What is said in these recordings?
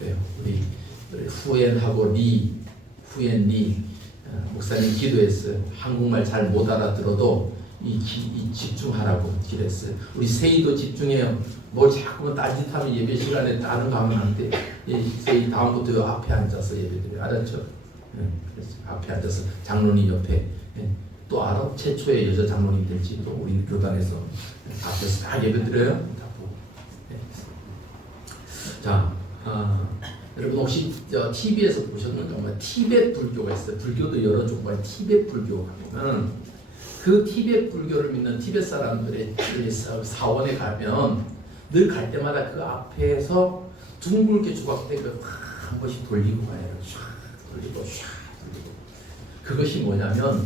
그래요. 우리 후엔하고 후엔 리 목사님 기도했어요. 한국말 잘 못 알아들어도 이 집중하라고 기도했어요. 우리 세이도 집중해요. 뭘 자꾸만 딴짓하면 예배 시간에 다른 거 하면 안 돼. 세이 다음부터 앞에 앉아서 예배드려요. 알았죠? 그래서 앞에 앉아서 장로님 옆에. 또 알아? 최초의 여자 장로님 될지 또 우리 교단에서 앞에서 다 예배드려요. 다 보고. 자, 여러분 혹시 TV에서 보셨는가? 티베트 불교가 있어요. 불교도 여러 종류가 티베트 불교가 보면 그 티베트 불교를 믿는 티베트 사람들의 사원에 가면 늘 갈 때마다 그 앞에서 둥글게 조각대고 한 번씩 돌리고 가요. 쫙 돌리고 쫙 돌리고. 그것이 뭐냐면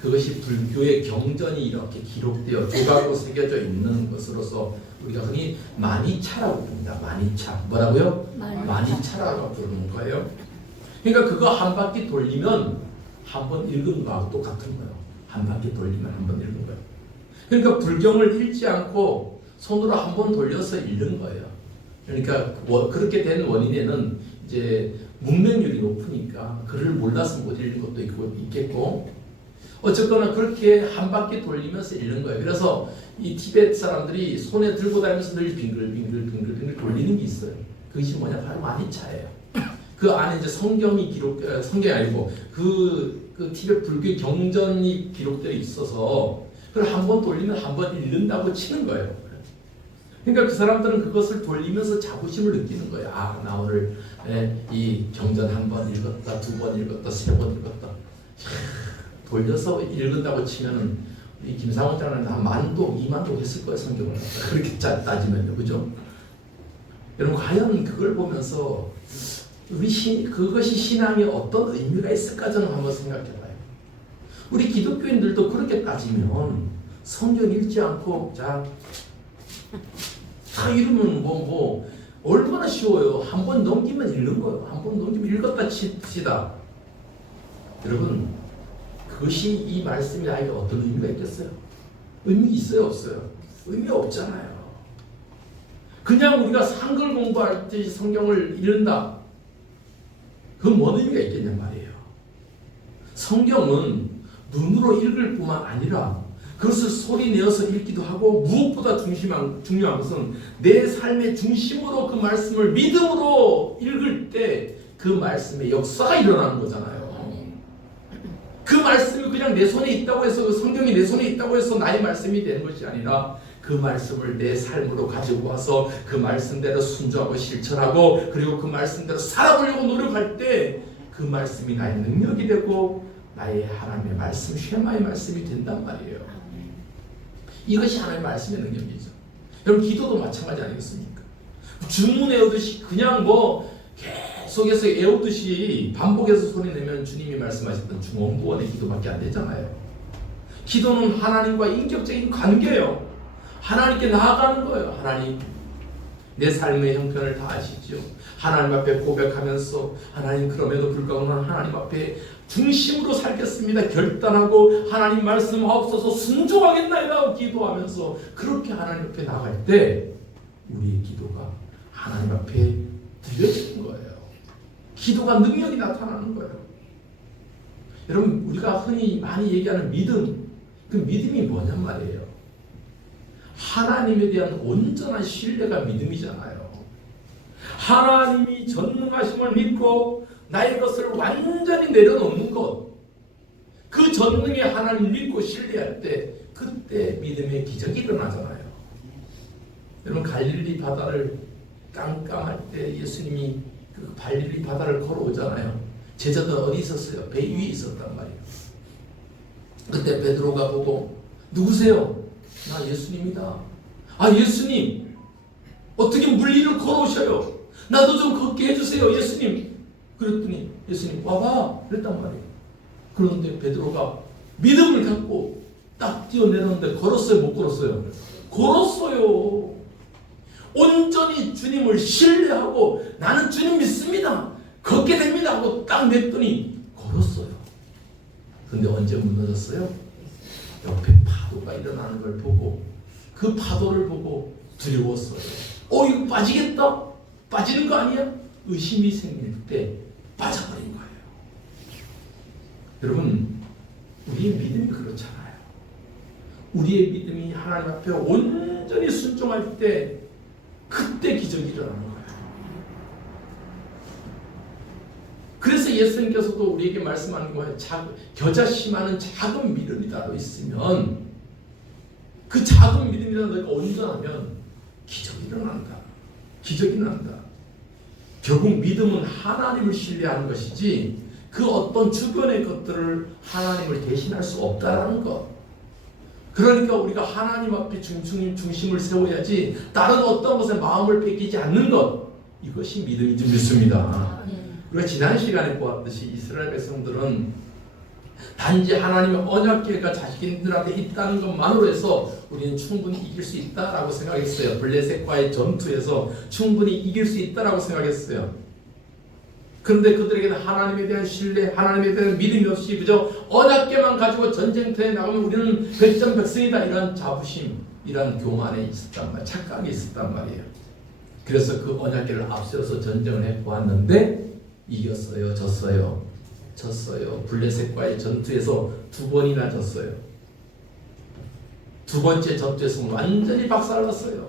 그것이 불교의 경전이 이렇게 기록되어 조각으로 새겨져 있는 것으로서 우리가 흔히 마니차라고 부릅니다. 마니차. 뭐라고요? 마니차라고 부르는 거예요. 그러니까 그거 한 바퀴 돌리면 한 번 읽은 거하고 똑같은 거예요. 한 바퀴 돌리면 한 번 읽은 거예요. 그러니까 불경을 읽지 않고 손으로 한 번 돌려서 읽는 거예요. 그러니까 그렇게 된 원인에는 이제 문맹률이 높으니까 글을 몰라서 못 읽는 것도 있겠고 어쨌거나 그렇게 한 바퀴 돌리면서 읽는 거예요. 그래서 이 티베트 사람들이 손에 들고 다니면서 늘 빙글빙글 돌리는 게 있어요. 그것이 뭐냐? 바로 마니차예요. 그 안에 이제 성경이 아니고 그 티베트 불교 경전이 기록되어 있어서 그걸 한 번 돌리면 한 번 읽는다고 치는 거예요. 그러니까 그 사람들은 그것을 돌리면서 자부심을 느끼는 거예요. 아, 나 오늘 이 경전 한 번 읽었다, 두 번 읽었다, 세 번 읽었다. 돌려서 읽는다고 치면은 이 김상훈 장로는 한 10,000도, 20,000도 했을 거예요. 성경을 그렇게 따지면요, 그죠? 여러분 과연 그걸 보면서 그것이 신앙에 어떤 의미가 있을까 저는 한번 생각해봐요. 우리 기독교인들도 그렇게 따지면 성경 읽지 않고 다 이러면 얼마나 쉬워요. 한 번 넘기면 읽는 거예요. 한 번 넘기면 읽었다 칩시다. 여러분 그것이 이 말씀이 나에게 어떤 의미가 있겠어요? 의미 있어요, 없어요? 의미 없잖아요. 그냥 우리가 한글 공부할 때 성경을 읽는다. 그건 뭔 의미가 있겠냐 말이에요. 성경은 눈으로 읽을 뿐만 아니라 그것을 소리 내어서 읽기도 하고 무엇보다 중요한 것은 내 삶의 중심으로 그 말씀을 믿음으로 읽을 때 그 말씀의 역사가 일어나는 거잖아요. 그 말씀이 그냥 내 손에 있다고 해서 그 성경이 내 손에 있다고 해서 나의 말씀이 되는 것이 아니라 그 말씀을 내 삶으로 가지고 와서 그 말씀대로 순종하고 실천하고 그리고 그 말씀대로 살아보려고 노력할 때 그 말씀이 나의 능력이 되고 나의 하나님의 말씀, 쉐마의 말씀이 된단 말이에요. 이것이 하나님의 말씀의 능력이죠. 여러분 기도도 마찬가지 아니겠습니까? 주문 외우듯이 그냥 계속해서 외우듯이 반복해서 소리 내면 주님이 말씀하셨던 중원부원의 기도밖에 안 되잖아요. 기도는 하나님과 인격적인 관계예요. 하나님께 나아가는 거예요. 하나님, 내 삶의 형편을 다 아시죠. 하나님 앞에 고백하면서 하나님 그럼에도 불구하고 하나님 앞에 중심으로 살겠습니다. 결단하고 하나님 말씀하옵소서 순종하겠나이다 기도하면서 그렇게 하나님 앞에 나갈 때 우리의 기도가 하나님 앞에 드려지는 거예요. 기도가 능력이 나타나는 거예요. 여러분 우리가 흔히 많이 얘기하는 믿음, 그 믿음이 뭐냔 말이에요. 하나님에 대한 온전한 신뢰가 믿음이잖아요. 하나님이 전능하심을 믿고 나의 것을 완전히 내려놓는 것, 그 전능의 하나님 믿고 신뢰할 때 그때 믿음의 기적이 일어나잖아요. 여러분 갈릴리 바다를 깜깜할 때 예수님이 그 갈릴리 바다를 걸어오잖아요. 제자들 어디 있었어요? 배 위에 있었단 말이에요. 그때 베드로가 보고 누구세요? 나 예수님이다. 아 예수님 어떻게 물 위를 걸어오셔요? 나도 좀 걷게 해주세요 예수님. 그랬더니 예수님 와봐 그랬단 말이에요. 그런데 베드로가 믿음을 갖고 딱 뛰어내렸는데 걸었어요 못 걸었어요? 걸었어요. 온전히 주님을 신뢰하고 나는 주님 믿습니다 걷게 됩니다 하고 딱 냈더니 걸었어요. 근데 언제 무너졌어요? 옆에 파도가 일어나는 걸 보고 그 파도를 보고 두려웠어요. 이거 빠지겠다? 빠지는 거 아니야? 의심이 생길 때 빠져버린 거예요. 여러분, 우리의 믿음이 그렇잖아요. 우리의 믿음이 하나님 앞에 온전히 순종할 때 그때 기적이 일어나는 거예요. 그래서 예수님께서도 우리에게 말씀하는 거예요. 겨자씨만은 작은 믿음이라도 있으면, 그 작은 믿음이라도 너희가 온전하면 기적이 일어난다. 기적이 일어난다. 결국 믿음은 하나님을 신뢰하는 것이지 그 어떤 주변의 것들을 하나님을 대신할 수 없다라는 것. 그러니까 우리가 하나님 앞에 중심을 세워야지 다른 어떤 것에 마음을 뺏기지 않는 것, 이것이 믿음인지 믿습니다. 우리가 지난 시간에 보았듯이 이스라엘 백성들은 단지 하나님의 언약궤가 자신들한테 있다는 것만으로 해서 우리는 충분히 이길 수 있다라고 생각했어요. 블레셋과의 전투에서 충분히 이길 수 있다라고 생각했어요. 그런데 그들에게는 하나님에 대한 신뢰, 하나님에 대한 믿음이 없이 그저 언약궤만 가지고 전쟁터에 나가면 우리는 백전백승이다, 이런 자부심, 이런 교만에 있었단 말이에요. 착각이 있었단 말이에요. 그래서 그 언약궤를 앞세워서 전쟁을 해보았는데 이겼어요? 졌어요? 졌어요. 블레셋과의 전투에서 2번이나 졌어요. 두 번째 전투에서 완전히 박살났어요.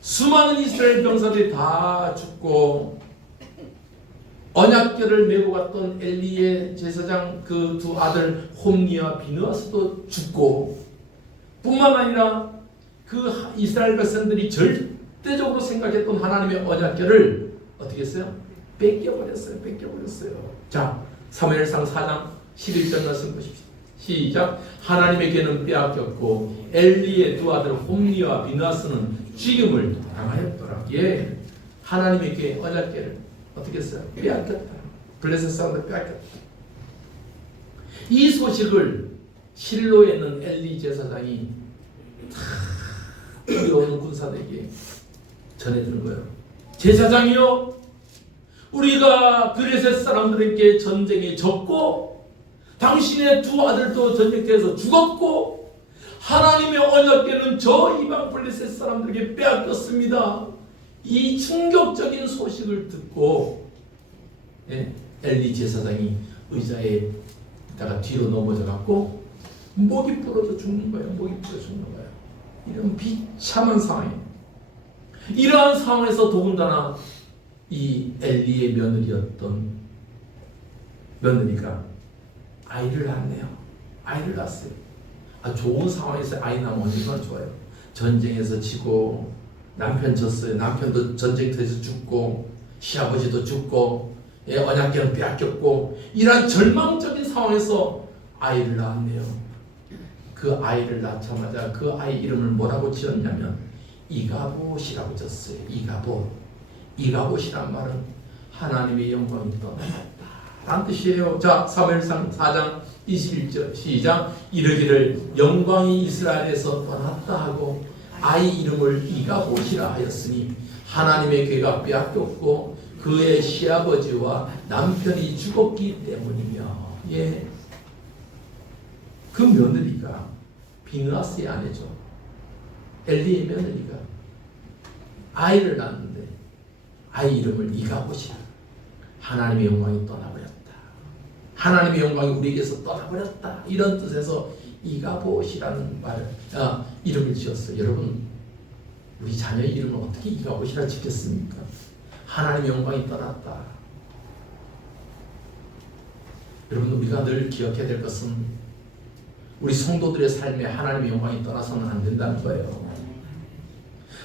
수많은 이스라엘 병사들이 다 죽고, 언약궤를 메고 갔던 엘리의 제사장 그 두 아들 홈니와 비느하스도 죽고, 뿐만 아니라 그 이스라엘 백성들이 절대적으로 생각했던 하나님의 언약궤를 어떻게 했어요? 뺏겨버렸어요. 자, 사무엘상 4장 11절 말씀 보십시오. 시작. 하나님의 궤는 빼앗겼고 엘리의 두 아들 홈니와 비느하스는 죽임을 당하였더라. 예, 하나님의 궤, 언약궤를 어떻게 했어요? 빼앗겼다. 블레셋 사람들 빼앗겼다. 이 소식을 실로에 있는 엘리 제사장이 다 두려워하는 군사들에게 전해드는 거예요. 제사장이요, 우리가 블레셋 사람들에게 전쟁에 졌고 당신의 두 아들도 전쟁터에서 죽었고 하나님의 언약궤는 저 이방 블레셋 사람들에게 빼앗겼습니다. 이 충격적인 소식을 듣고 엘리 제사장이 의자에 있다가 뒤로 넘어져 갖고 목이 부러져 죽는 거예요. 이런 비참한 상황이에요. 이러한 상황에서 더군다나 이 엘리의 며느리였던 며느리가 아이를 낳네요. 아이를 낳았어요. 좋은 상황에서 아이 낳으면 얼마나 좋아요. 전쟁에서 지고 남편 졌어요. 남편도 전쟁터에서 죽고 시아버지도 죽고 언약궤는 빼앗겼고, 이러한 절망적인 상황에서 아이를 낳았네요. 그 아이를 낳자마자 그 아이 이름을 뭐라고 지었냐면 이가봇이라고 졌어요. 이가봇이란 말은 하나님의 영광이 떠나갔다 라는 뜻이에요. 자, 사무엘상 4장 21절 시작. 이르기를 영광이 이스라엘에서 떠났다 하고 아이 이름을 이가봇이라 하였으니 하나님의 궤가 빼앗겼고 그의 시아버지와 남편이 죽었기 때문이며. 예, 그 며느리가 비느하스의 아내죠. 엘리의 며느리가 아이를 낳았는데 아이 이름을 이가봇이라. 하나님의 영광이 떠나버렸다. 하나님의 영광이 우리에게서 떠나버렸다. 이런 뜻에서 이가봇이라는 이름을 지었어요. 여러분, 우리 자녀의 이름을 어떻게 이가봇이라 짓겠습니까? 하나님의 영광이 떠났다. 여러분, 우리가 늘 기억해야 될 것은 우리 성도들의 삶에 하나님의 영광이 떠나서는 안 된다는 거예요.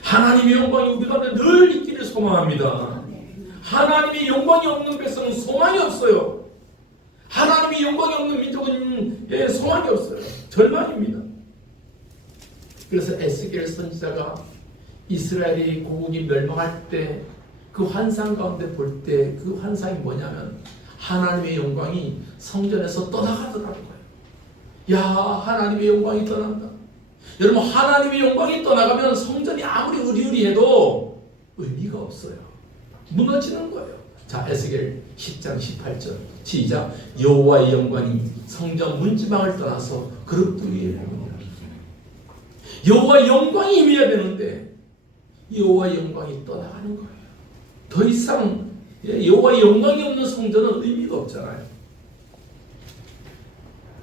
하나님의 영광이 우리가 늘 있기를 소망합니다. 하나님의 영광이 없는 백성은 소망이 없어요. 하나님의 영광이 없는 민족은 소망이 없어요. 절망입니다. 그래서 에스겔 선지자가 이스라엘이 고국이 멸망할 때 그 환상 가운데 볼 때 그 환상이 뭐냐면 하나님의 영광이 성전에서 떠나가더라고요. 야, 하나님의 영광이 떠난다. 여러분, 하나님의 영광이 떠나가면 성전이 아무리 의리의리해도 의미가 없어요. 무너지는 거예요. 자, 에스겔 10장 18절 시작. 여호와의 영광이 성전 문지방을 떠나서 그릇 위에 오느니라. 여호와의 영광이 임해야 되는데 여호와의 영광이 떠나가는 거예요. 더 이상 여호와의 영광이 없는 성전은 의미가 없잖아요.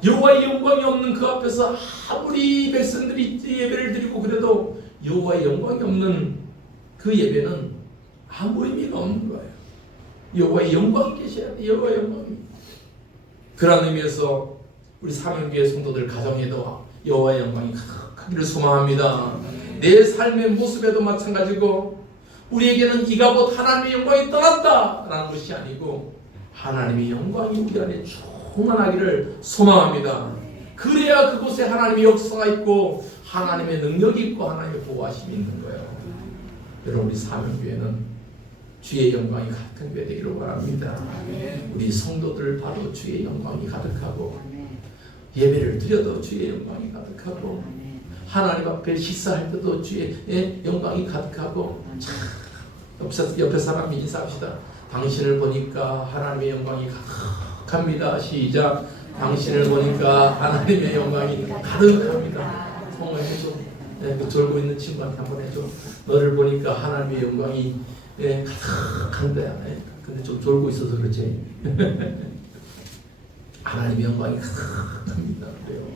여호와의 영광이 없는 그 앞에서 아무리 백성들이 예배를 드리고 그래도 여호와의 영광이 없는 그 예배는 아무 의미가 없는 거예요. 여호와의 영광이 계셔야 돼요. 여호와의 영광이. 그런 의미에서 우리 사명교회 성도들 가정에도 여호와의 영광이 가득하기를 소망합니다. 내 삶의 모습에도 마찬가지고 우리에게는 이가봇 하나님의 영광이 떠났다라는 것이 아니고 하나님의 영광이 우리 안에 충만하기를 소망합니다. 그래야 그곳에 하나님의 역사가 있고 하나님의 능력이 있고 하나님의 보호하심이 있는 거예요. 여러분, 우리 사명교회는 주의 영광이 가득한 교회 되기를 바랍니다. 우리 성도들 바로 주의 영광이 가득하고 예배를 드려도 주의 영광이 가득하고 하나님 앞에 식사할 때도 주의 영광이 가득하고 옆에 사람 인사합시다. 당신을 보니까 하나님의 영광이 가득합니다. 시작. 당신을 보니까 하나님의 영광이 가득합니다. 성을 해줘. 그 졸고 있는 친구한테 한번 해줘. 너를 보니까 하나님의 영광이 가득한데 근데 좀 졸고 있어서 그렇지. 하나님의 영광이 가득합니다. 그래요.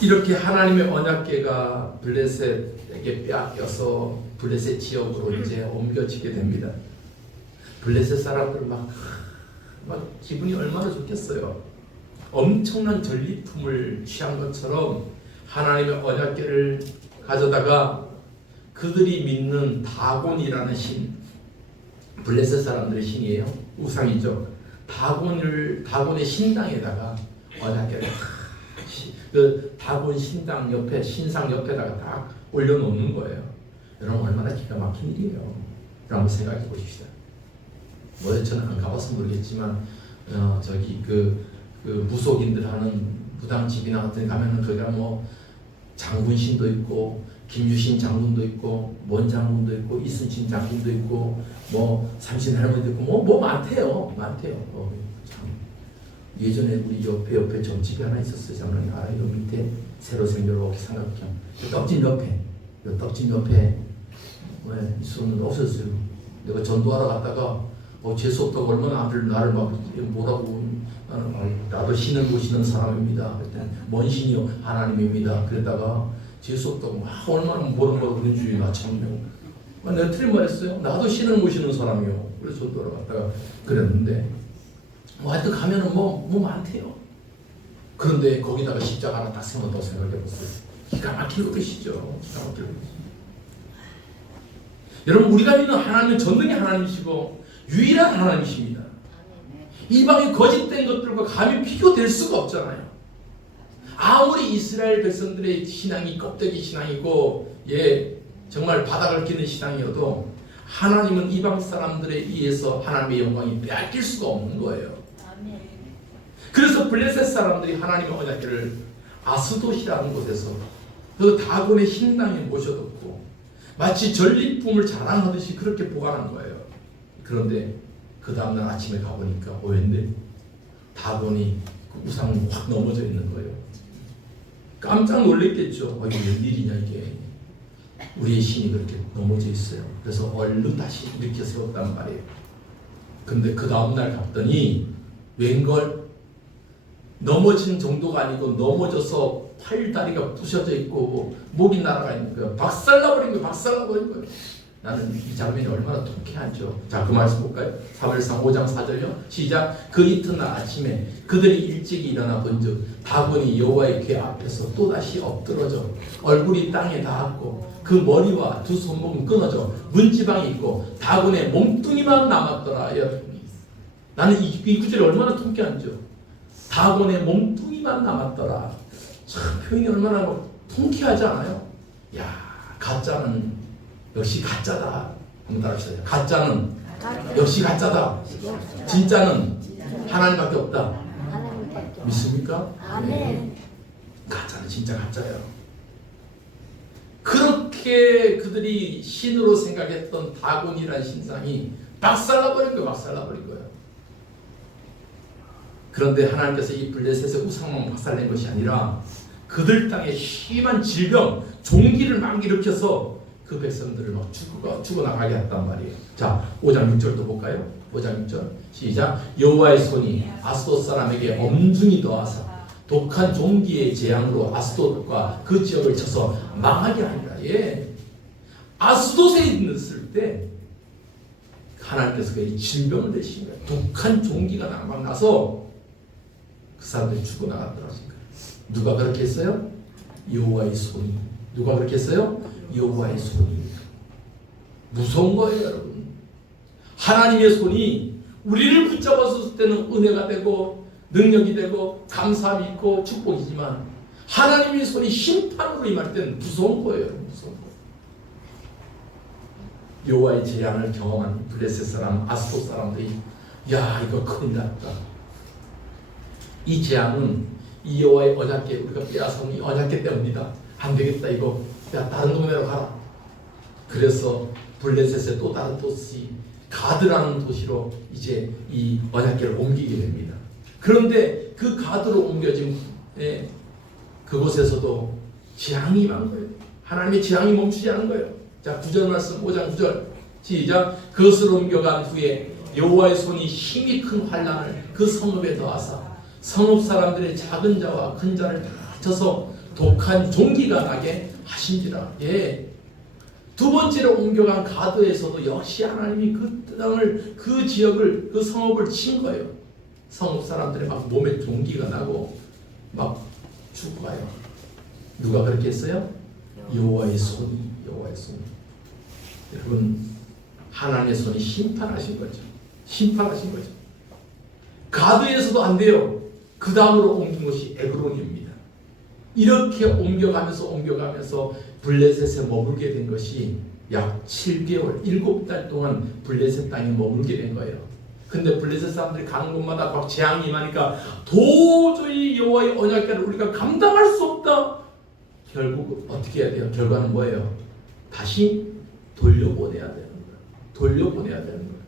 이렇게 하나님의 언약궤가 블레셋에게 빼앗겨서 블레셋 지역으로 이제 옮겨지게 됩니다. 블레셋 사람들은 막 기분이 얼마나 좋겠어요. 엄청난 전리품을 취한 것처럼 하나님의 언약궤를 가져다가 그들이 믿는 다곤이라는 신, 블레셋 사람들의 신이에요. 우상이죠. 다곤의 신당에다가 언약궤를 그 다곤 신당 옆에 신상 옆에다가 딱 올려놓는 거예요. 여러분, 얼마나 기가 막힌 일이에요. 한번 생각해 보십시다. 뭐 저는 안 가봐서 모르겠지만 저기 그 무속인들 하는 무당집이나 같은 데 가면은 거기가 뭐 장군신도 있고 김유신 장군도 있고 뭔 장군도 있고 이순신 장군도 있고 뭐 삼신 할머니도 있고 뭐 많대요. 참. 예전에 우리 옆에 점집이 하나 있었어요. 장난이 알아요. 밑에 새로 생겨 이렇게 삼각형 떡집 옆에 있었는데 없었어요. 내가 전도하러 갔다가 재수 없다고 얼마나 나를 막 뭐라고 나도 신을 모시는 사람입니다. 그랬더니 뭔 신이요? 하나님입니다. 그랬다가 재수 없다고 막 얼마나 뭐라고 그런 줄이 나 참요. 내가 틀린 말 했어요. 나도 신을 모시는 사람이요. 그래서 전도하러 갔다가 그랬는데 하여튼 가면은 뭐 많대요. 그런데 거기다가 십자가 하나 딱 세워놓고 생각해보세요. 기가 막힐 것이죠. 기가 막힐 것이죠. 여러분, 우리가 믿는 하나님은 전능의 하나님이시고 유일한 하나님이십니다. 이방의 거짓된 것들과 감히 비교될 수가 없잖아요. 아무리 이스라엘 백성들의 신앙이 껍데기 신앙이고 정말 바닥을 기는 신앙이어도 하나님은 이방 사람들에 의해서 하나님의 영광이 빼앗길 수가 없는 거예요. 그래서 블레셋 사람들이 하나님의 언약궤를 아스돗이라는 곳에서 그 다곤의 신당에 모셔뒀고 마치 전리품을 자랑하듯이 그렇게 보관한 거예요. 그런데 그 다음날 아침에 가보니까 웬데 다곤이 그 우상이 확 넘어져 있는 거예요. 깜짝 놀랐겠죠. 이게 웬일이냐 이게. 우리의 신이 그렇게 넘어져 있어요. 그래서 얼른 다시 일으켜 세웠단 말이에요. 근데 그 다음날 갔더니 웬걸 넘어진 정도가 아니고 넘어져서 팔다리가 부셔져 있고 목이 날아가 있는 거예요. 박살나버린 거예요. 나는 이 장면이 얼마나 통쾌하죠. 자, 그 말씀 볼까요? 사무엘상 5장 4절요. 시작. 그 이튿날 아침에 그들이 일찍이 일어나 본즉 다곤이 여호와의 궤 앞에서 또다시 엎드러져 얼굴이 땅에 닿았고 그 머리와 두 손목은 끊어져 문지방이 있고 다곤의 몸뚱이만 남았더라. 나는 이 구절이 얼마나 통쾌한지요. 다곤의 몸뚱이만 남았더라. 참 표현이 얼마나 통쾌하지 않아요? 야, 가짜는 역시 가짜다. 한번 따라합시다. 가짜는 역시 가짜다. 진짜는 하나님밖에 없다. 믿습니까? 네. 가짜는 진짜 가짜예요. 그렇게 그들이 신으로 생각했던 다곤이라는 신상이 박살나버린 거예요. 그런데 하나님께서 이 블레셋의 우상만 박살낸 것이 아니라 그들 땅에 심한 질병, 종기를 막 일으켜서 그 백성들을 막 죽어나가게 했단 말이에요. 자, 5장 6절도 볼까요? 5장 6절 시작. 여호와의 손이 아스돗 사람에게 엄중히 더하사 독한 종기의 재앙으로 아스돗과 그 지역을 쳐서 망하게 하니라. 예. 아스돗에 있을 때 하나님께서 그 질병을 내신 거예요. 독한 종기가 막 나서 그 사람들이 죽어나갔더라고요. 누가 그렇게 했어요? 여호와의 손이. 누가 그렇게 했어요? 여호와의 손이. 무서운 거예요, 여러분. 하나님의 손이 우리를 붙잡았을 때는 은혜가 되고 능력이 되고 감사함이 있고 축복이지만 하나님의 손이 심판으로 임할 때는 무서운 거예요. 무서운 거예요. 여호와의 재앙을 경험한 블레셋 사람, 아스돗 사람들이 야, 이거 큰일 났다. 이 재앙은 이 여호와의 언약궤 우리가 빼앗아온 이 언약궤 때문이다. 안 되겠다 이거. 야, 다른 동네로 가라. 그래서 블레셋의 또 다른 도시 가드라는 도시로 이제 이 언약궤를 옮기게 됩니다. 그런데 그 가드로 옮겨진 그곳에서도 재앙이 임한 거예요. 하나님의 재앙이 멈추지 않은 거예요. 자, 9절 말씀 5장 9절 시작. 그것을 옮겨간 후에 여호와의 손이 힘이 큰 환난을 그 성읍에 더하사 성읍 사람들의 작은 자와 큰 자를 다 쳐서 독한 종기가 나게 하신지라. 예. 두 번째로 옮겨간 가드에서도 역시 하나님이 그 땅을, 그 지역을, 그 성읍을 친 거예요. 성읍 사람들의 막 몸에 종기가 나고 막 죽어가요. 누가 그렇게 했어요? 여호와의 손이. 여호와의 손이. 여러분, 하나님의 손이 심판하신 거죠. 심판하신 거죠. 가드에서도 안 돼요. 그 다음으로 옮긴 것이 에그론입니다. 이렇게 옮겨가면서 블레셋에 머물게 된 것이 약 7개월, 7달 동안 블레셋 땅에 머물게 된 거예요. 근데 블레셋 사람들이 가는 곳마다 막 재앙이 임하니까 도저히 여호와의 언약궤를 우리가 감당할 수 없다. 결국 어떻게 해야 돼요? 결과는 뭐예요? 다시 돌려보내야 되는 거예요. 돌려보내야 되는 거예요.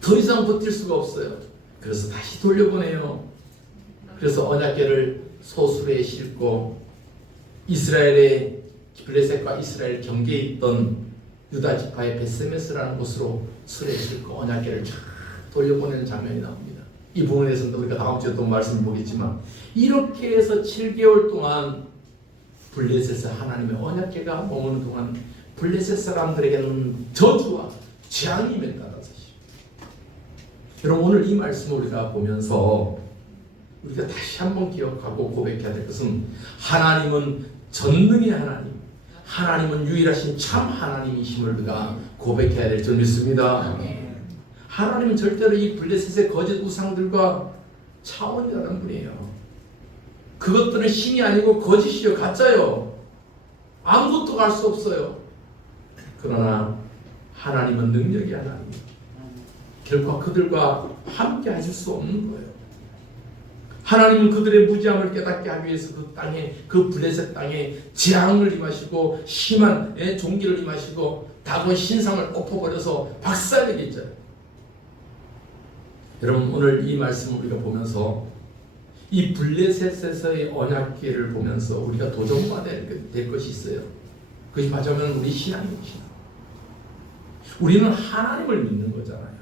더 이상 버틸 수가 없어요. 그래서 다시 돌려보내요. 그래서 언약궤를 소수레에 싣고 이스라엘의 블레셋과 이스라엘 경계에 있던 유다 지파의 베세메스라는 곳으로 수레에 싣고 언약궤를 쫙 돌려보내는 장면이 나옵니다. 이 부분에 대해서는 우리가 다음 주에 또 말씀을 보겠지만 이렇게 해서 7개월 동안 블레셋에 하나님의 언약궤가 머무는 동안 블레셋 사람들에게는 저주와 재앙이 임했다는 사실. 여러분, 오늘 이 말씀을 우리가 보면서 우리가 다시 한번 기억하고 고백해야 될 것은 하나님은 전능의 하나님, 하나님은 유일하신 참 하나님이심을 우리가 고백해야 될 줄 믿습니다. 하나님은 절대로 이 블레셋의 거짓 우상들과 차원이 다른 분이에요. 그것들은 신이 아니고 거짓이요, 가짜요. 아무것도 알 수 없어요. 그러나 하나님은 능력의 하나님. 결코 그들과 함께 하실 수 없는 거예요. 하나님은 그들의 무지함을 깨닫게 하기 위해서 그 땅에, 그 블레셋 땅에 재앙을 임하시고 심한 종기를 임하시고 다곤 신상을 엎어버려서 박살내게 했잖아요. 여러분, 오늘 이 말씀을 우리가 보면서 이 블레셋에서의 언약궤를 보면서 우리가 도전받아야 될 것이 있어요. 그것이 맞으면 우리 신앙입니다. 우리는 하나님을 믿는 거잖아요.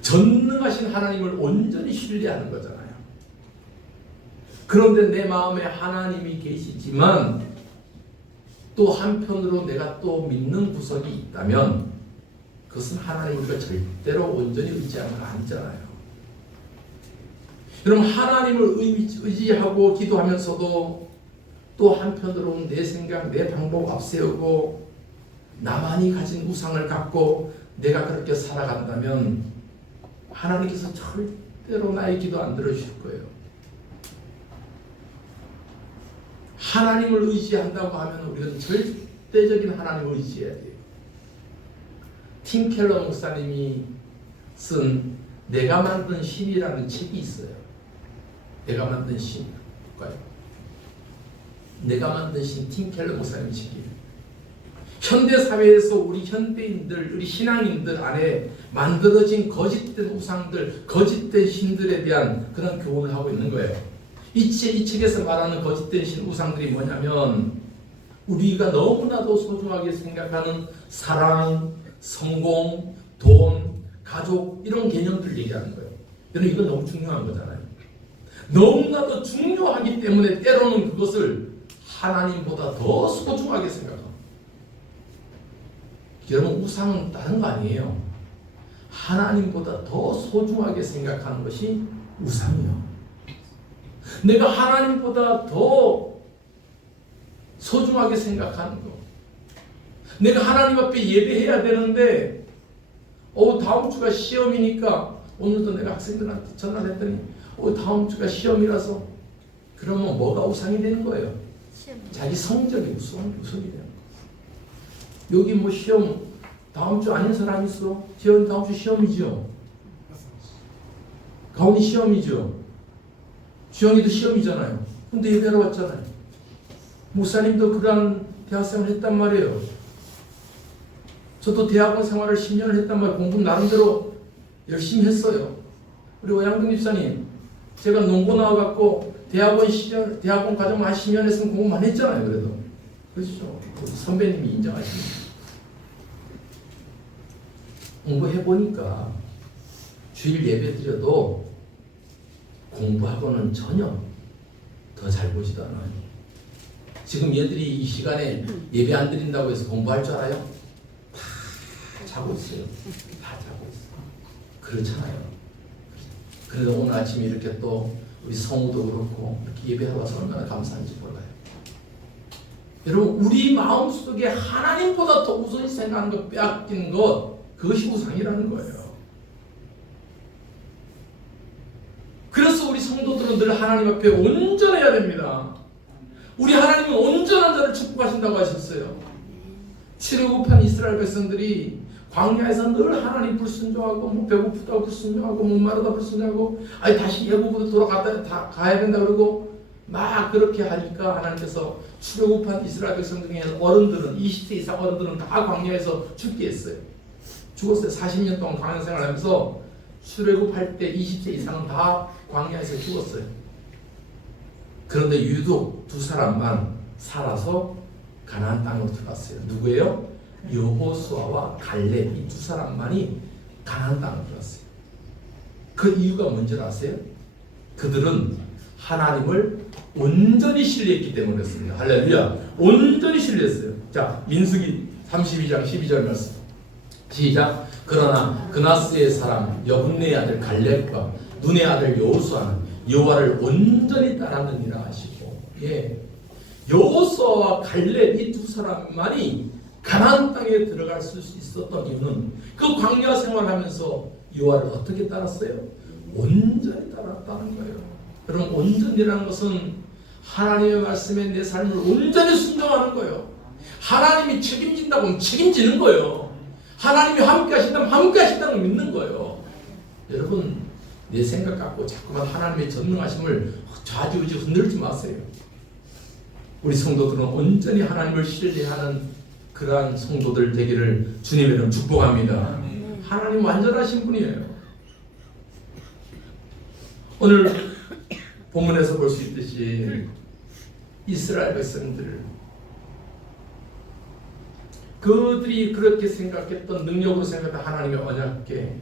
전능하신 하나님을 온전히 신뢰하는 거잖아요. 그런데 내 마음에 하나님이 계시지만 또 한편으로 내가 또 믿는 구석이 있다면 그것은 하나님을 우리가 절대로 온전히 의지하는 건 아니잖아요. 여러분, 하나님을 의지하고 기도하면서도 또 한편으로는 내 생각, 내 방법 앞세우고 나만이 가진 우상을 갖고 내가 그렇게 살아간다면 하나님께서 절대로 나의 기도 안 들어주실 거예요. 하나님을 의지한다고 하면 우리는 절대적인 하나님을 의지해야 돼요. 팀 켈러 목사님이 쓴 내가 만든 신이라는 책이 있어요. 내가 만든 신. 내가 만든 신, 팀 켈러 목사님 책이에요. 현대 사회에서 우리 현대인들, 우리 신앙인들 안에 만들어진 거짓된 우상들, 거짓된 신들에 대한 그런 교훈을 하고 있는 거예요. 이 책에서 말하는 거짓된 신 우상들이 뭐냐면 우리가 너무나도 소중하게 생각하는 사랑, 성공, 돈, 가족 이런 개념들 얘기하는 거예요. 여러분 이건 너무 중요한 거잖아요. 너무나도 중요하기 때문에 때로는 그것을 하나님보다 더 소중하게 생각합니다. 여러분 우상은 다른 거 아니에요. 하나님보다 더 소중하게 생각하는 것이 우상이요. 내가 하나님보다 더 소중하게 생각하는 거. 내가 하나님 앞에 예배해야 되는데 다음 주가 시험이니까 오늘도 내가 학생들한테 전화를 했더니 다음 주가 시험이라서 그러면 뭐가 우상이 되는 거예요? 자기 성적이 우상이 되는 거예요. 여기 뭐 시험 다음 주 아닌 사람 있어? 지연 다음 주 시험이죠. 가온이 시험이죠. 주영이도 시험이잖아요. 근데 예배로 왔잖아요. 목사님도 그런 대학생활을 했단 말이에요. 저도 대학원 생활을 10년을 했단 말이에요. 공부 나름대로 열심히 했어요. 우리 오양근 집사님, 제가 농고 나와갖고 대학원 과정 한 10년 했으면 공부 많이 했잖아요. 그래도. 그렇죠. 선배님이 인정하십니다. 공부해보니까 주일 예배 드려도 공부하고는 전혀 더 잘 보지도 않아요. 지금 얘들이 이 시간에 예배 안 드린다고 해서 공부할 줄 알아요? 다 자고 있어요. 다 자고 있어요. 그렇잖아요. 그래서 오늘 아침에 이렇게 또 우리 성우도 그렇고 이렇게 예배하러 와서 얼마나 감사한지 몰라요. 여러분 우리 마음속에 하나님보다 더 우선히 생각하는 것, 빼앗기는 것, 그것이 우상이라는 거예요. 그래서 우리 성도들은 늘 하나님 앞에 온전해야 됩니다. 우리 하나님은 온전한 자를 축복하신다고 하셨어요. 출애굽한 이스라엘 백성들이 광야에서 늘 하나님 불순종하고 뭐 배고프다고 불순종하고 목마르다 불순종하고 다시 예고부터 돌아갔다 다 가야 된다 그러고 막 그렇게 하니까 하나님께서 출애굽한 이스라엘 백성 중에 어른들은 20세 이상 어른들은 다 광야에서 죽게 했어요. 죽었어요. 40년 동안 광야 생활하면서 출애굽할 때 20세 이상은 다 광야에서 죽었어요. 그런데 유독 두 사람만 살아서 가나안 땅으로 들어갔어요. 누구예요? 여호수아와 갈렙 이 두 사람만이 가나안 땅으로 들어갔어요. 그 이유가 뭔지 아세요? 그들은 하나님을 온전히 신뢰했기 때문이었습니다. 할렐루야. 온전히 신뢰했어요. 자, 민수기 32장 12절 말씀. 시작. 그러나 그나스의 사람 여분네의 아들 갈렙과 눈의 아들 여호수아는 여호와를 온전히 따랐느니라 하시고, 여호수아와 갈렙 이 두 사람만이 가나안 땅에 들어갈 수 있었던 이유는 그 광야 생활하면서 여호와를 어떻게 따랐어요? 온전히 따랐다는 거예요. 여러분 온전이라는 것은 하나님의 말씀에 내 삶을 온전히 순종하는 거예요. 하나님이 책임진다고 하면 책임지는 거예요. 하나님이 함께 하신다면 함께 하신다고 믿는 거예요. 여러분 내 생각 갖고 자꾸만 하나님의 전능하심을 좌지우지 흔들지 마세요. 우리 성도들은 온전히 하나님을 신뢰하는 그러한 성도들 되기를 주님의 이름 축복합니다. 하나님 완전하신 분이에요. 오늘 본문에서 볼 수 있듯이 이스라엘 백성들 그들이 그렇게 생각했던 능력으로 생각했던 하나님의 언약궤,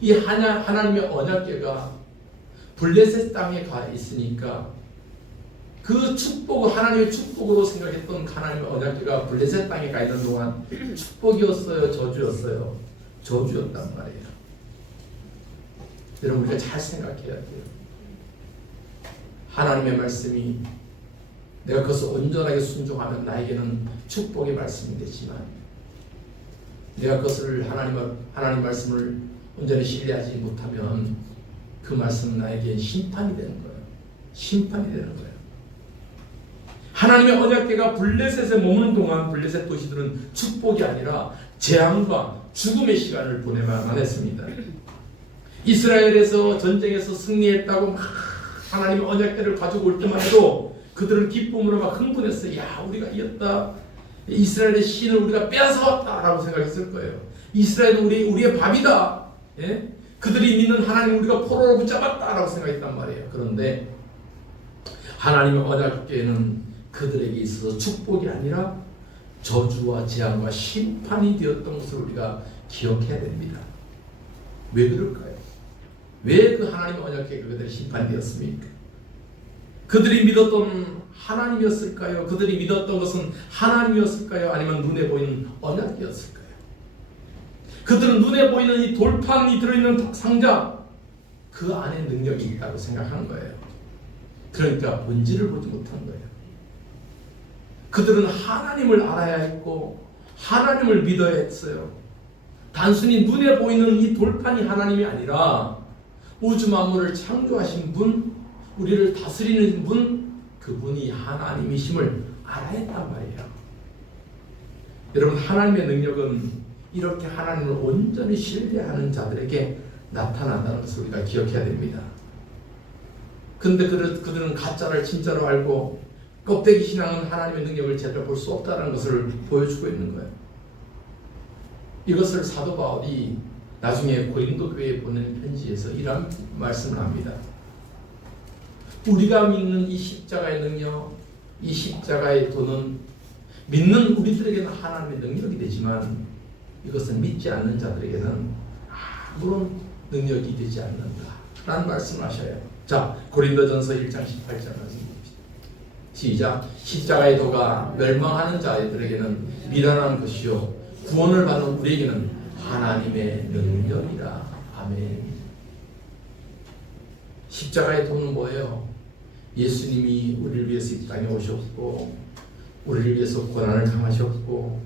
이 하나님의 언약궤가 블레셋 땅에 가 있으니까 그 축복을 하나님의 축복으로 생각했던 하나님의 언약궤가 블레셋 땅에 가 있는 동안 축복이었어요, 저주였어요? 저주였단 말이에요. 여러분 우리가 잘 생각해야 돼요. 하나님의 말씀이 내가 그것을 온전하게 순종하면 나에게는 축복의 말씀이 되지만 내가 그것을 하나님 말씀을 온전히 신뢰하지 못하면 그 말씀은 나에게 심판이 되는 거예요. 심판이 되는 거예요. 하나님의 언약궤가 블레셋에 머무는 동안 블레셋 도시들은 축복이 아니라 재앙과 죽음의 시간을 보내만 했습니다. 이스라엘에서 전쟁에서 승리했다고 막 하나님의 언약궤를 가지고 올 때만 해도 그들은 기쁨으로 막 흥분했어요. 야, 우리가 이겼다. 이스라엘의 신을 우리가 빼앗아왔다라고 생각했을 거예요. 이스라엘은 우리의 밥이다. 그들이 믿는 하나님 우리가 포로로 붙잡았다라고 생각했단 말이에요. 그런데 하나님의 언약궤는 그 그들에게 있어서 축복이 아니라 저주와 재앙과 심판이 되었던 것을 우리가 기억해야 됩니다. 왜 그럴까요? 왜 그 하나님의 언약궤가 그들의 심판이 되었습니까? 그들이 믿었던 하나님이었을까요? 그들이 믿었던 것은 하나님이었을까요? 아니면 눈에 보이는 언약궤였을까요? 그들은 눈에 보이는 이 돌판이 들어있는 상자, 그 안에 능력이 있다고 생각한 거예요. 그러니까 본질을 보지 못한 거예요. 그들은 하나님을 알아야 했고 하나님을 믿어야 했어요. 단순히 눈에 보이는 이 돌판이 하나님이 아니라 우주 만물을 창조하신 분, 우리를 다스리는 분, 그분이 하나님이심을 알아야 했단 말이에요. 여러분, 하나님의 능력은 이렇게 하나님을 온전히 신뢰하는 자들에게 나타난다는 것을 우리가 기억해야 됩니다. 근데 그들은 가짜를 진짜로 알고 껍데기 신앙은 하나님의 능력을 제대로 볼 수 없다는 것을 보여주고 있는 거예요. 이것을 사도 바울이 나중에 고린도 교회에 보낸 편지에서 이런 말씀을 합니다. 우리가 믿는 이 십자가의 능력, 이 십자가의 도는 믿는 우리들에게는 하나님의 능력이 되지만 이것은 믿지 않는 자들에게는 아무런 능력이 되지 않는다 라는 말씀을 하셔요. 자, 고린도전서 1장 18절 말씀 봅시다. 시작. 십자가의 도가 멸망하는 자들에게는 미련한 것이요 구원을 받는 우리에게는 하나님의 능력이라. 아멘. 십자가의 도는 뭐예요? 예수님이 우리를 위해서 이 땅에 오셨고 우리를 위해서 고난을 당하셨고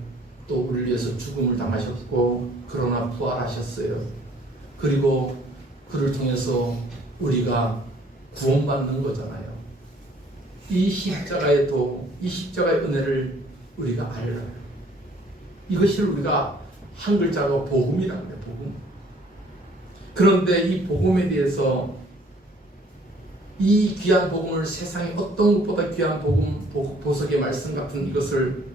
또 우리를 위해서 죽음을 당하셨고 그러나 부활하셨어요. 그리고 그를 통해서 우리가 구원받는 거잖아요. 이 십자가의 도, 이 십자가의 은혜를 우리가 알아요. 이것이 우리가 한 글자가 복음이라고 해요. 복음. 그런데 이 복음에 대해서 이 귀한 복음을 세상에 어떤 것보다 귀한 복음, 보석의 말씀 같은 이것을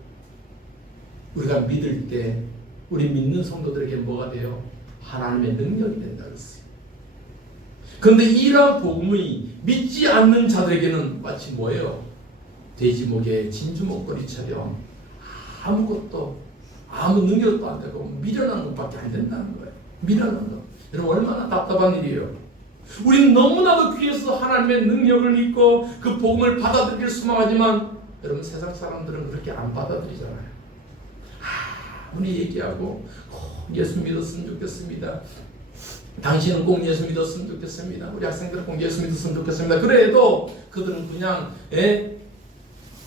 우리가 믿을 때 우리 믿는 성도들에게 뭐가 돼요? 하나님의 능력이 된다 그랬어요. 그런데 이러한 복음이 믿지 않는 자들에게는 마치 뭐예요? 돼지 목에 진주 목걸이처럼 아무것도 아무 능력도 안 되고 미련한 것밖에 안 된다는 거예요. 미련한 것. 여러분 얼마나 답답한 일이에요. 우리는 너무나도 귀해서 하나님의 능력을 믿고 그 복음을 받아들일 수만하지만 여러분 세상 사람들은 그렇게 안 받아들이잖아요. 아무리 얘기하고 예수 믿었으면 좋겠습니다. 당신은 꼭 예수 믿었으면 좋겠습니다. 우리 학생들은 꼭 예수 믿었으면 좋겠습니다. 그래도 그들은 그냥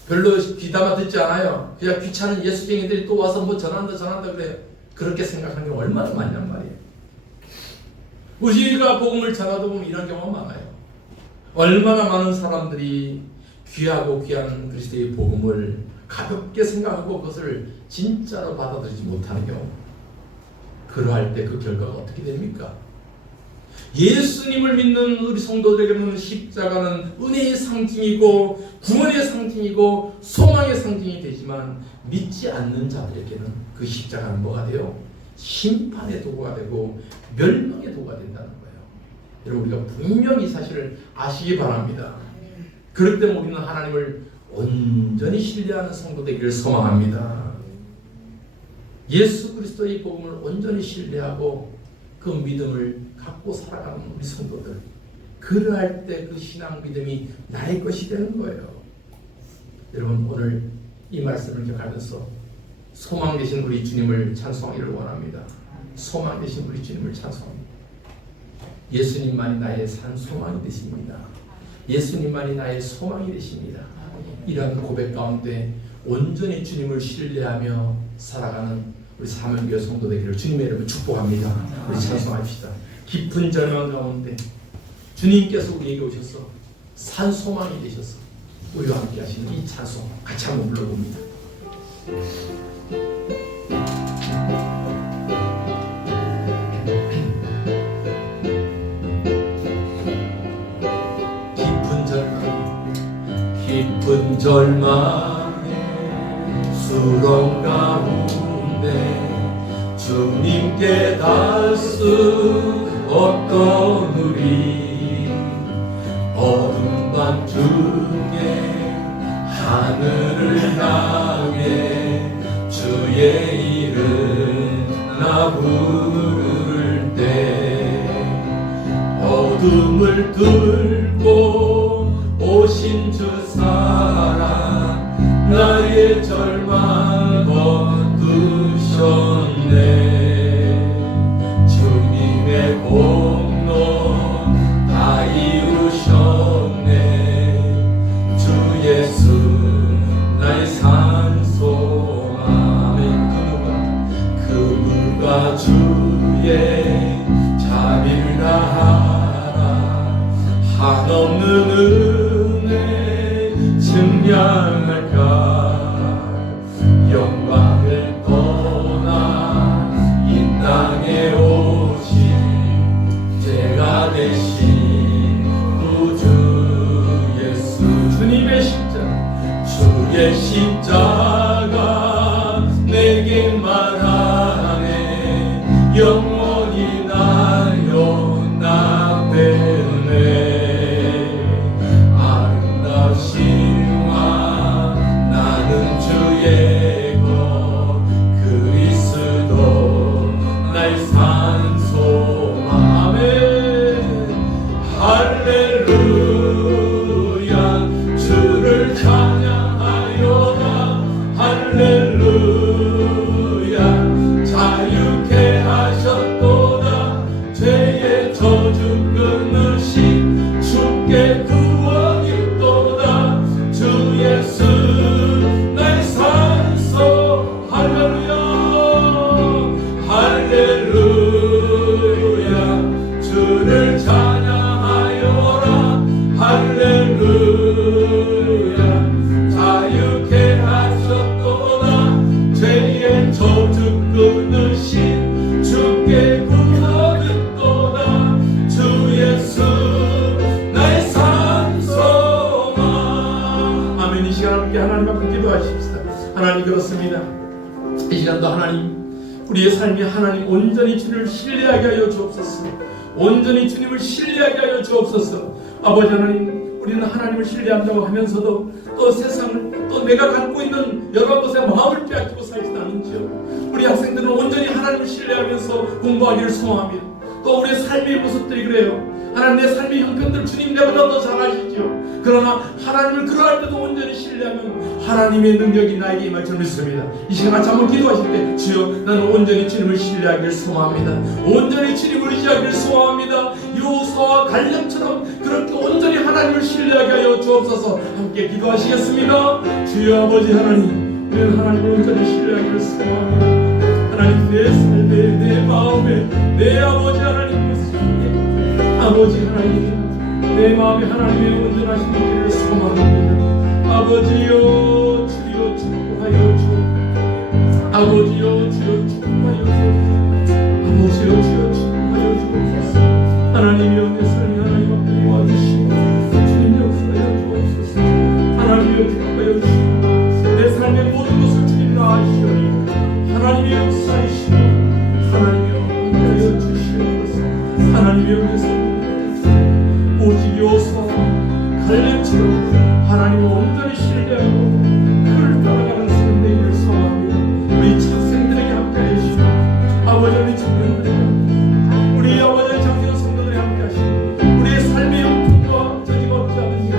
별로 귀담아 듣지 않아요. 그냥 귀찮은 예수쟁이들이 또 와서 뭐 전한다 그래요. 그렇게 생각하는 게 얼마나 많냔 말이에요. 우리가 복음을 전하다 보면 이런 경우가 많아요. 얼마나 많은 사람들이 귀하고 귀한 그리스도의 복음을 가볍게 생각하고 그것을 진짜로 받아들이지 못하는 경우. 그러할 때 그 결과가 어떻게 됩니까? 예수님을 믿는 우리 성도들에게는 십자가는 은혜의 상징이고 구원의 상징이고 소망의 상징이 되지만 믿지 않는 자들에게는 그 십자가는 뭐가 돼요? 심판의 도구가 되고 멸망의 도구가 된다는 거예요. 여러분 우리가 분명히 사실을 아시기 바랍니다. 그렇기 때문에 우리는 하나님을 온전히 신뢰하는 성도 되기를 소망합니다. 예수 그리스도의 복음을 온전히 신뢰하고 그 믿음을 갖고 살아가는 우리 성도들, 그러할 때 그 신앙 믿음이 나의 것이 되는 거예요. 여러분 오늘 이 말씀을 기억하면서 소망 되신 우리 주님을 찬송하기를 원합니다. 소망 되신 우리 주님을 찬송합니다. 예수님만이 나의 산 소망이 되십니다. 예수님만이 나의 소망이 되십니다. 이러한 고백 가운데 온전히 주님을 신뢰하며 살아가는 우리 사명교회 성도 되기를 주님의 이름으로 축복합니다. 우리 찬송합시다. 깊은 절망 가운데 주님께서 우리에게 오셔서 산 소망이 되셔서 우리와 함께 하시는 이 찬송 같이 한번 불러봅니다. 깊은 절망의 수렁 가운데 주님께 닿을 수 없던 우리 어둠 밤중에 하늘 주의 이름 나 부를 때 어둠을 뚫고 오신 주 사랑 나의 절망 거두셨네. 주님의 공로 다 이루셨네. 주 예수 나의 산소망. 그 누가 주의 자비를 다하라. 한없는 은혜 증량할까. 영광을 떠나 이 땅에 오신 죄가 되신 구주 예수. 주님의 십자가 주의 십자가 내게 말하네. 영원히 나요 나 때문에 아름다우신 왕 나는 주의 것 그리스도 나의 산소망. 아멘. 할렐루야 주를 찬양하여라. 할렐루야 자유케 하셨도다. 죄의 저주 끊으신 주께 구원 있도다. 주 예수 나의 산소. 할렐루야 할렐루야 주를 찬양하여라. 할렐루야 자유케 하셨도다. 죄의 저주 끊으신 주께 구원 있도다. 주 예수 나의 산소망. 아멘. 이 시간 함께 하나님 앞에 기도하십시다. 하나님 그렇습니다. 이 시간도 하나님 우리의 삶이 하나님 온전히 주님을 신뢰하게 하여 주옵소서. 온전히 주님을 신뢰하게 하여 주옵소서. 아버지 하나님 우리는 하나님을 신뢰한다고 하면서도 또 세상을 또 내가 갖고 있는 여러 것에 마음을 빼앗기고 살지는 않은지요. 우리 학생들은 온전히 하나님을 신뢰하면서 공부하기를 소망합니다. 또 우리의 삶의 모습들이 그래요. 하나님 내 삶의 형편들 주님 내보다 더 잘 아시죠. 그러나 하나님을 그러할 때도 온전히 신뢰하면 하나님의 능력이 나에게 임할 줄 믿습니다. 이 시간 같이 한번 기도하실 때 주여 나는 온전히 주님을 신뢰하기를 소망합니다. 온전히 주님을 의지하기를 소망합니다. 요소와 갈렙처럼 그렇게 온전히 하나님을 신뢰하게 하여 주옵소서. 함께 기도하시겠습니다. 주여 아버지 하나님 우리는 하나님을 온전히 신뢰하기를 소망합니다. 하나님 내 삶에 내 마음에 내 아버지 하나님 모습에 아버지 하나님 내 마음에 하나님의 온전하신 길을 소망합니다. 아버지여 주여 축복하여 주옵소서. 아버지여 주여 축복하여 주옵소서. 아버지여 주여 축복하여 주옵소서. 하나님이여 내 삶이 하나님 앞에 모아주시고 주님 역사하여 주옵소서. 하나님이여 축복하여 주시고 내 삶의 모든 것을 주님 다 아시오니 하나님의 역사이시고 하나님이여 함께하여 주시옵소서. 하나님이여 내 삶 오직 요소 갈렙처럼 하나님을 온전히 신뢰하고 그를 따라가는 삶 되기를 소망합니다. 우리 학생들에게 함께해 주시고 아버지 우리 청년들에게 우리 아버지 장년 성도들에게 함께하시고 우리의 삶의 형편과 저지가 없지 않은 일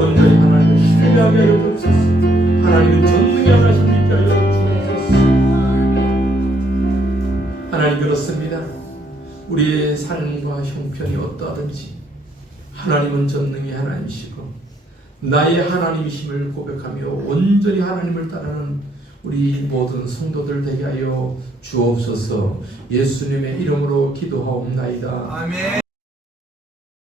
온전히 하나님을 신뢰하게 하여 주옵소서. 하나님은 전능히 하나님 믿게 하여 주옵소서. 하나님 그렇습니다. 우리의 삶과 형편이 어떠하든지 하나님은 전능히 하나님이시고 나의 하나님이심을 고백하며 온전히 하나님을 따르는 우리 모든 성도들 되게 하여 주옵소서. 예수님의 이름으로 기도하옵나이다. 아멘.